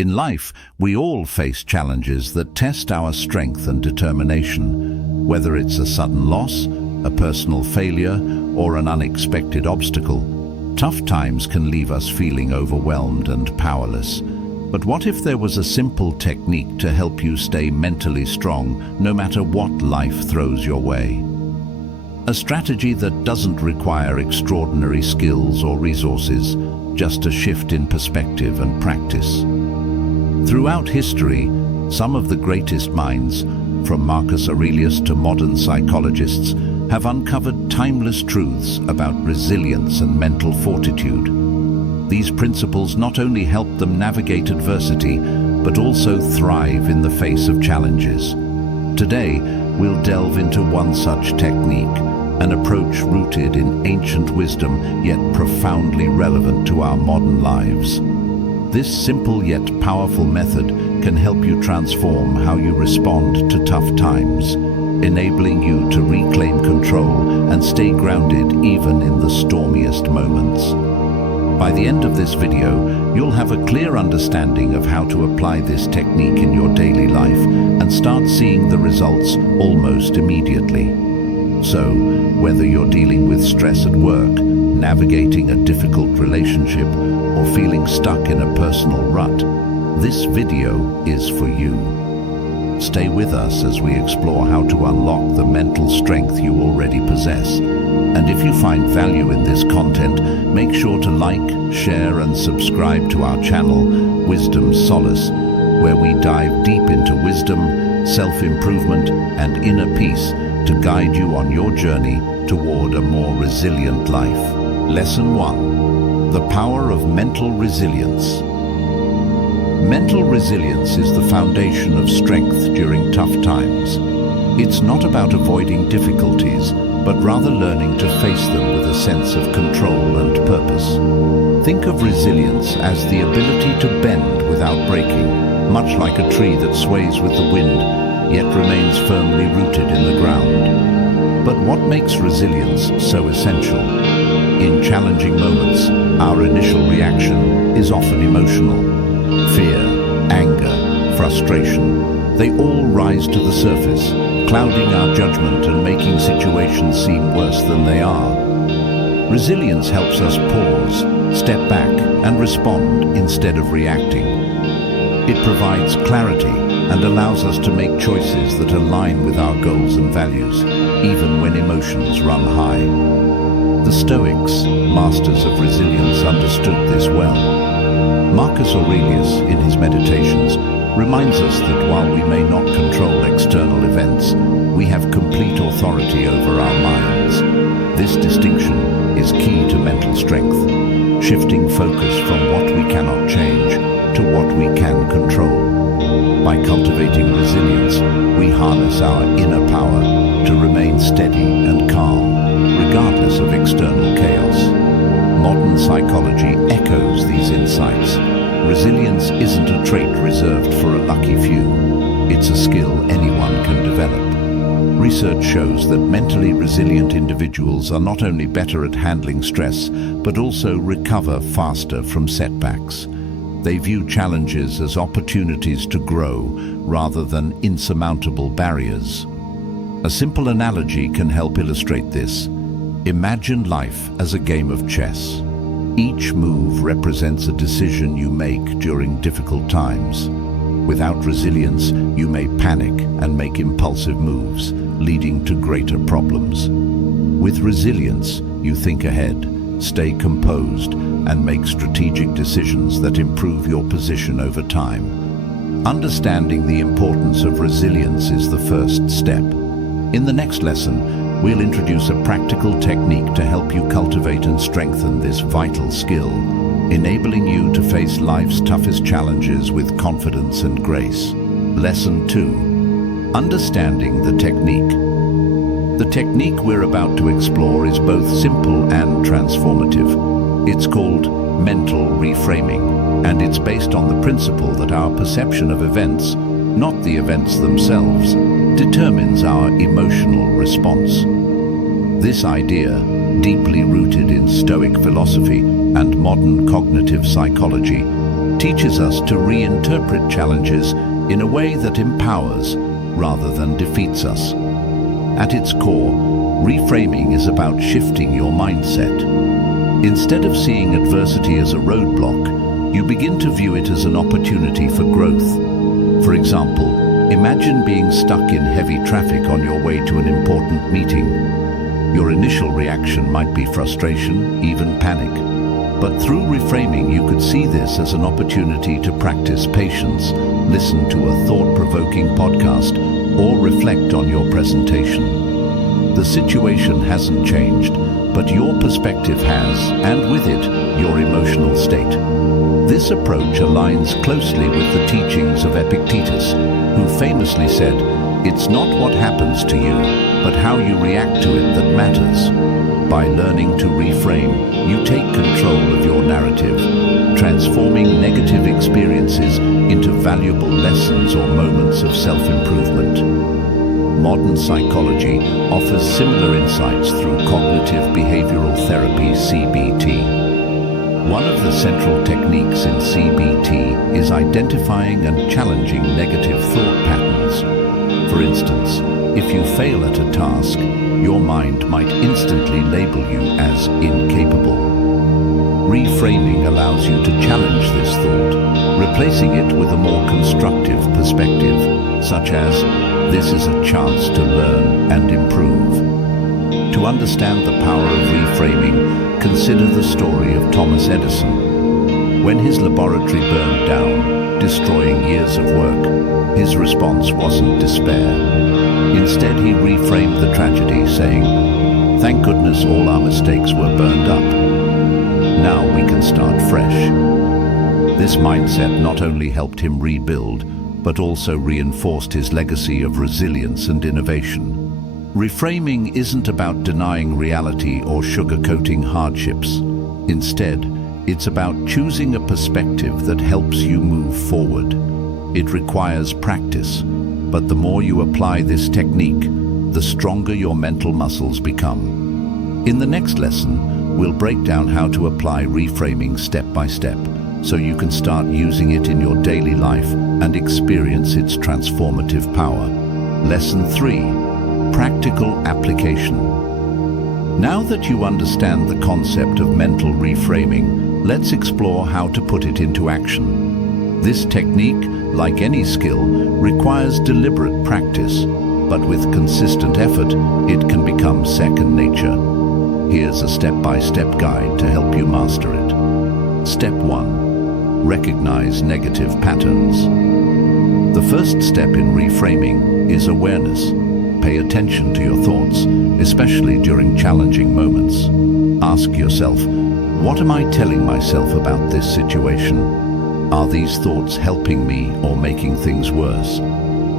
In life, we all face challenges that test our strength and determination. Whether it's a sudden loss, a personal failure, or an unexpected obstacle, tough times can leave us feeling overwhelmed and powerless. But what if there was a simple technique to help you stay mentally strong no matter what life throws your way? A strategy that doesn't require extraordinary skills or resources, just a shift in perspective and practice. Throughout history, some of the greatest minds, from Marcus Aurelius to modern psychologists, have uncovered timeless truths about resilience and mental fortitude. These principles not only help them navigate adversity, but also thrive in the face of challenges. Today, we'll delve into one such technique, an approach rooted in ancient wisdom, yet profoundly relevant to our modern lives. This simple yet powerful method can help you transform how you respond to tough times, enabling you to reclaim control and stay grounded even in the stormiest moments. By the end of this video, you'll have a clear understanding of how to apply this technique in your daily life and start seeing the results almost immediately. So, whether you're dealing with stress at work, navigating a difficult relationship, or feeling stuck in a personal rut, this video is for you. Stay with us as we explore how to unlock the mental strength you already possess. And if you find value in this content, make sure to like, share and subscribe to our channel, Wisdom Solace, where we dive deep into wisdom, self-improvement and inner peace to guide you on your journey toward a more resilient life. Lesson 1. The power of mental resilience. Mental resilience is the foundation of strength during tough times. It's not about avoiding difficulties, but rather learning to face them with a sense of control and purpose. Think of resilience as the ability to bend without breaking, much like a tree that sways with the wind, yet remains firmly rooted in the ground. But what makes resilience so essential? In challenging moments, our initial reaction is often emotional. Fear, anger, frustration, they all rise to the surface, clouding our judgment and making situations seem worse than they are. Resilience helps us pause, step back, and respond instead of reacting. It provides clarity and allows us to make choices that align with our goals and values, even when emotions run high. The Stoics, masters of resilience, understood this well. Marcus Aurelius, in his Meditations, reminds us that while we may not control external events, we have complete authority over our minds. This distinction is key to mental strength, shifting focus from what we cannot change to what we can control. By cultivating resilience, we harness our inner power to remain steady and calm, regardless of external chaos. Modern psychology echoes these insights. Resilience isn't a trait reserved for a lucky few. It's a skill anyone can develop. Research shows that mentally resilient individuals are not only better at handling stress, but also recover faster from setbacks. They view challenges as opportunities to grow rather than insurmountable barriers. A simple analogy can help illustrate this. Imagine life as a game of chess. Each move represents a decision you make during difficult times. Without resilience, you may panic and make impulsive moves, leading to greater problems. With resilience, you think ahead, stay composed, and make strategic decisions that improve your position over time. Understanding the importance of resilience is the first step. In the next lesson, we'll introduce a practical technique to help you cultivate and strengthen this vital skill, enabling you to face life's toughest challenges with confidence and grace. Lesson 2. Understanding the technique. The technique we're about to explore is both simple and transformative. It's called mental reframing, and it's based on the principle that our perception of events, not the events themselves, determines our emotional response. This idea, deeply rooted in Stoic philosophy and modern cognitive psychology, teaches us to reinterpret challenges in a way that empowers rather than defeats us. At its core, reframing is about shifting your mindset. Instead of seeing adversity as a roadblock, you begin to view it as an opportunity for growth. For example, imagine being stuck in heavy traffic on your way to an important meeting. Your initial reaction might be frustration, even panic. But through reframing, you could see this as an opportunity to practice patience, listen to a thought-provoking podcast, or reflect on your presentation. The situation hasn't changed, but your perspective has, and with it, your emotional state. This approach aligns closely with the teachings of Epictetus, who famously said, "It's not what happens to you, but how you react to it that matters." By learning to reframe, you take control of your narrative, transforming negative experiences into valuable lessons or moments of self-improvement. Modern psychology offers similar insights through cognitive behavioral therapy, CBT. One of the central techniques in CBT is identifying and challenging negative thought patterns. For instance, if you fail at a task, your mind might instantly label you as incapable. Reframing allows you to challenge this thought, replacing it with a more constructive perspective, such as, "This is a chance to learn and improve." To understand the power of reframing, consider the story of Thomas Edison. When his laboratory burned down, destroying years of work, his response wasn't despair. Instead, he reframed the tragedy, saying, "Thank goodness all our mistakes were burned up. Now we can start fresh." This mindset not only helped him rebuild, but also reinforced his legacy of resilience and innovation. Reframing isn't about denying reality or sugarcoating hardships. Instead, it's about choosing a perspective that helps you move forward. It requires practice, but the more you apply this technique, the stronger your mental muscles become. In the next lesson, we'll break down how to apply reframing step by step, so you can start using it in your daily life and experience its transformative power. Lesson 3. Practical application. Now that you understand the concept of mental reframing, let's explore how to put it into action. This technique, like any skill, requires deliberate practice, but with consistent effort, it can become second nature. Here's a step-by-step guide to help you master it. Step 1. Recognize negative patterns. The first step in reframing is awareness. Pay attention to your thoughts, especially during challenging moments. Ask yourself, what am I telling myself about this situation? Are these thoughts helping me or making things worse?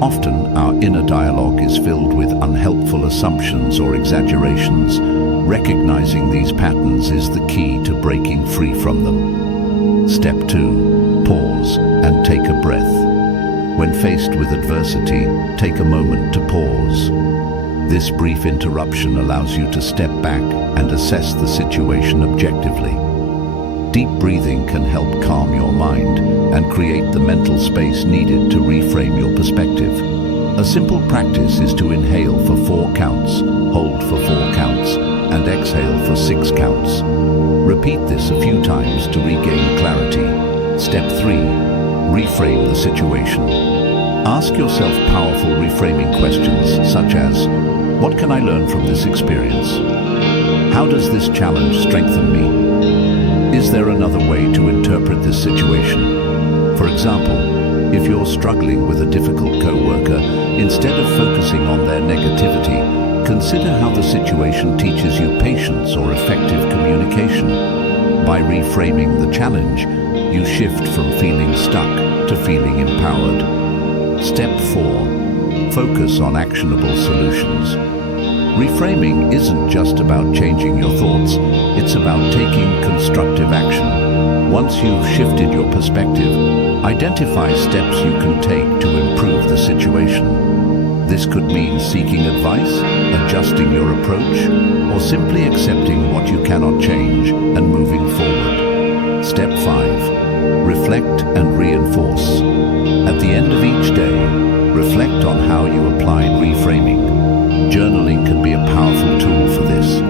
Often, our inner dialogue is filled with unhelpful assumptions or exaggerations. Recognizing these patterns is the key to breaking free from them. Step 2. Pause and take a breath. When faced with adversity, take a moment to pause. This brief interruption allows you to step back and assess the situation objectively. Deep breathing can help calm your mind and create the mental space needed to reframe your perspective. A simple practice is to inhale for 4 counts, hold for 4 counts, and exhale for 6 counts. Repeat this a few times to regain clarity. Step 3. Reframe the situation. Ask yourself powerful reframing questions such as, what can I learn from this experience? How does this challenge strengthen me? Is there another way to interpret this situation? For example, if you're struggling with a difficult coworker, instead of focusing on their negativity, consider how the situation teaches you patience or effective communication. By reframing the challenge, you shift from feeling stuck to feeling empowered. Step 4. Focus on actionable solutions. Reframing isn't just about changing your thoughts, it's about taking constructive action. Once you've shifted your perspective, identify steps you can take to improve the situation. This could mean seeking advice, adjusting your approach, or simply accepting what you cannot change and moving forward. Step 5. reflect and reinforce. At the end of each day, reflect on how you applied reframing. Journaling can be a powerful tool for this.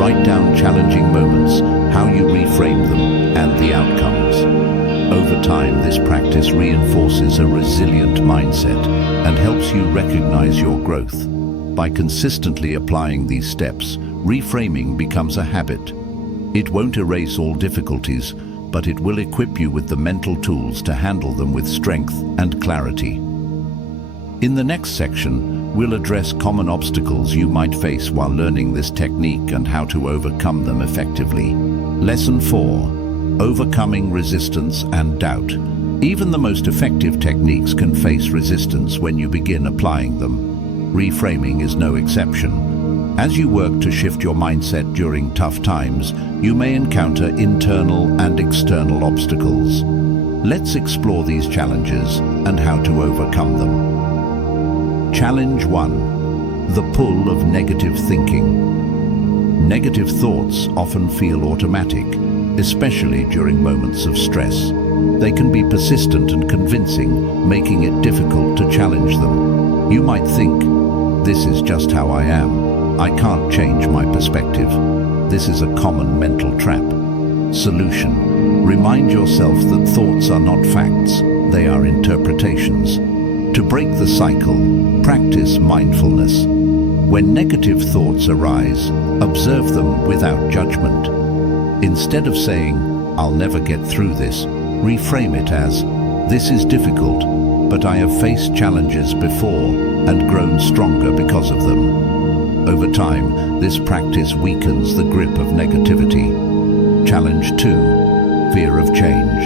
Write down challenging moments, how you reframe them, and the outcomes. Over time, this practice reinforces a resilient mindset and helps you recognize your growth. By consistently applying these steps, reframing becomes a habit. It won't erase all difficulties, but it will equip you with the mental tools to handle them with strength and clarity. In the next section, we'll address common obstacles you might face while learning this technique and how to overcome them effectively. Lesson 4. Overcoming resistance and doubt. Even the most effective techniques can face resistance when you begin applying them. Reframing is no exception. As you work to shift your mindset during tough times, you may encounter internal and external obstacles. Let's explore these challenges and how to overcome them. Challenge 1. The pull of negative thinking. Negative thoughts often feel automatic, especially during moments of stress. They can be persistent and convincing, making it difficult to challenge them. You might think, "This is just how I am. I can't change my perspective." This is a common mental trap. Solution: remind yourself that thoughts are not facts, they are interpretations. To break the cycle, practice mindfulness. When negative thoughts arise, observe them without judgment. Instead of saying, "I'll never get through this," reframe it as, "This is difficult, but I have faced challenges before and grown stronger because of them." Over time, this practice weakens the grip of negativity. Challenge 2. Fear of change.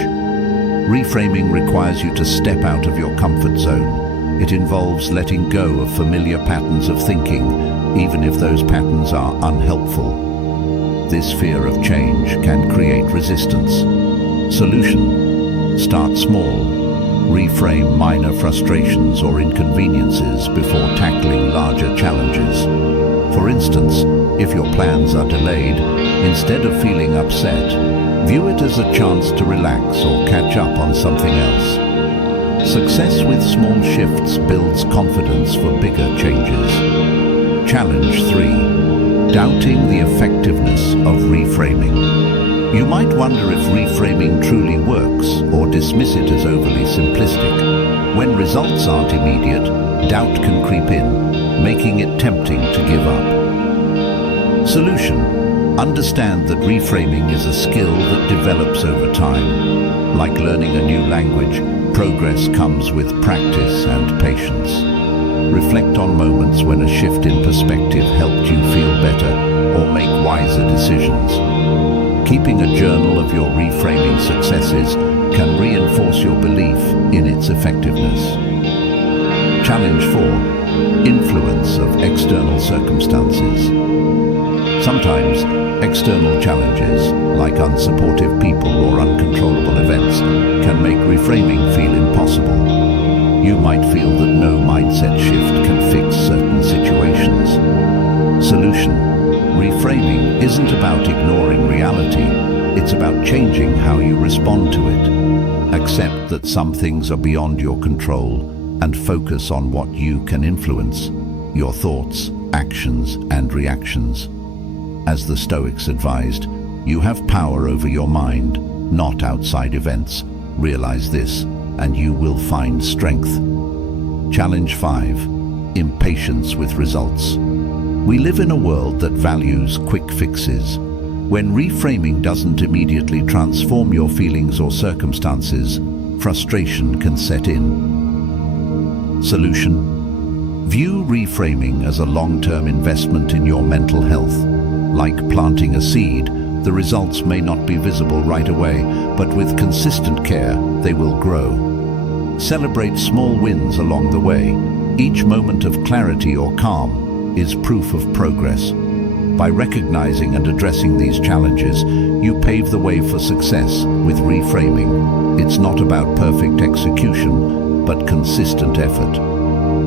Reframing requires you to step out of your comfort zone. It involves letting go of familiar patterns of thinking, even if those patterns are unhelpful. This fear of change can create resistance. Solution: start small. Reframe minor frustrations or inconveniences before tackling larger challenges. For instance, if your plans are delayed, instead of feeling upset, view it as a chance to relax or catch up on something else. Success with small shifts builds confidence for bigger changes. Challenge 3. Doubting the effectiveness of reframing. You might wonder if reframing truly works or dismiss it as overly simplistic. When results aren't immediate, doubt can creep in, making it tempting to give up. Solution: understand that reframing is a skill that develops over time. Like learning a new language, progress comes with practice and patience. Reflect on moments when a shift in perspective helped you feel better or make wiser decisions. Keeping a journal of your reframing successes can reinforce your belief in its effectiveness. Challenge 4. Influence of external circumstances. Sometimes, external challenges, like unsupportive people or uncontrollable events, can make reframing feel impossible. You might feel that no mindset shift can fix certain situations. Solution: reframing isn't about ignoring reality, it's about changing how you respond to it. Accept that some things are beyond your control and focus on what you can influence: your thoughts, actions, and reactions. As the Stoics advised, you have power over your mind, not outside events. Realize this, and you will find strength. Challenge 5. Impatience with results. We live in a world that values quick fixes. When reframing doesn't immediately transform your feelings or circumstances, frustration can set in. Solution: view reframing as a long-term investment in your mental health. Like planting a seed, the results may not be visible right away, but with consistent care, they will grow. Celebrate small wins along the way. Each moment of clarity or calm is proof of progress. By recognizing and addressing these challenges, you pave the way for success with reframing. It's not about perfect execution, but consistent effort.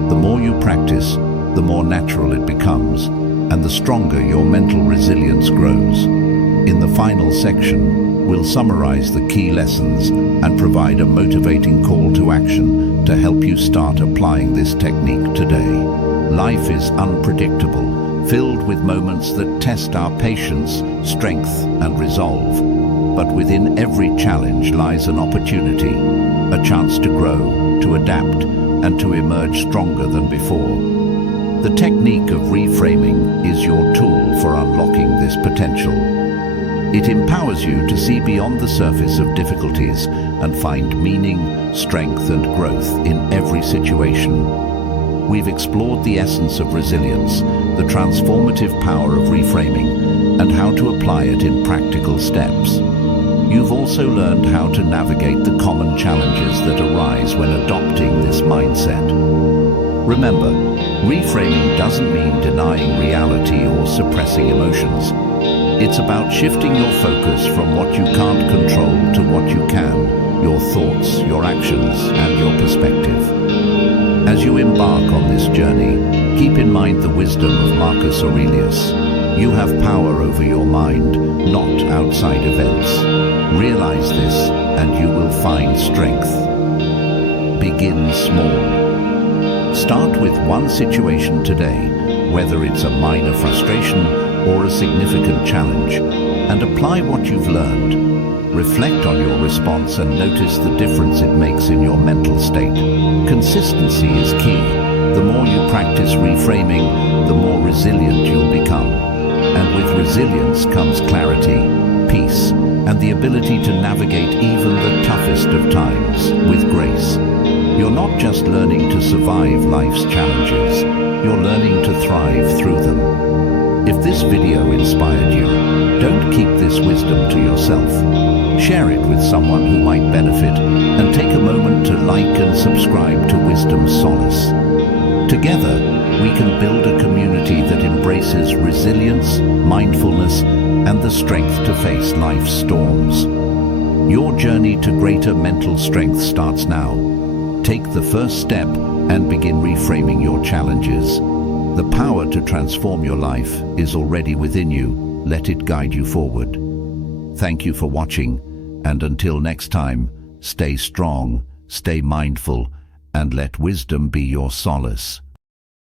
The more you practice, the more natural it becomes, and the stronger your mental resilience grows. In the final section, we'll summarize the key lessons and provide a motivating call to action to help you start applying this technique today. Life is unpredictable, filled with moments that test our patience, strength, and resolve. But within every challenge lies an opportunity, a chance to grow, to adapt, and to emerge stronger than before. The technique of reframing is your tool for unlocking this potential. It empowers you to see beyond the surface of difficulties and find meaning, strength, and growth in every situation. We've explored the essence of resilience, the transformative power of reframing, and how to apply it in practical steps. You've also learned how to navigate the common challenges that arise when adopting this mindset. Remember, reframing doesn't mean denying reality or suppressing emotions. It's about shifting your focus from what you can't control to what you can, your thoughts, your actions, and your perspective. As you embark on this journey, keep in mind the wisdom of Marcus Aurelius. You have power over your mind, not outside events. Realize this, and you will find strength. Begin small. Start with one situation today, whether it's a minor frustration or a significant challenge, and apply what you've learned. Reflect on your response and notice the difference it makes in your mental state. Consistency is key. The more you practice reframing, the more resilient you'll become. And with resilience comes clarity, peace, and the ability to navigate even the toughest of times with grace. You're not just learning to survive life's challenges, you're learning to thrive through them. If this video inspired you, don't keep this wisdom to yourself. Share it with someone who might benefit, and take a moment to like and subscribe to Wisdom's Solace. Together, we can build a community that embraces resilience, mindfulness, and the strength to face life's storms. Your journey to greater mental strength starts now. Take the first step and begin reframing your challenges. The power to transform your life is already within you. Let it guide you forward. Thank you for watching, and until next time, stay strong, stay mindful, and let wisdom be your solace.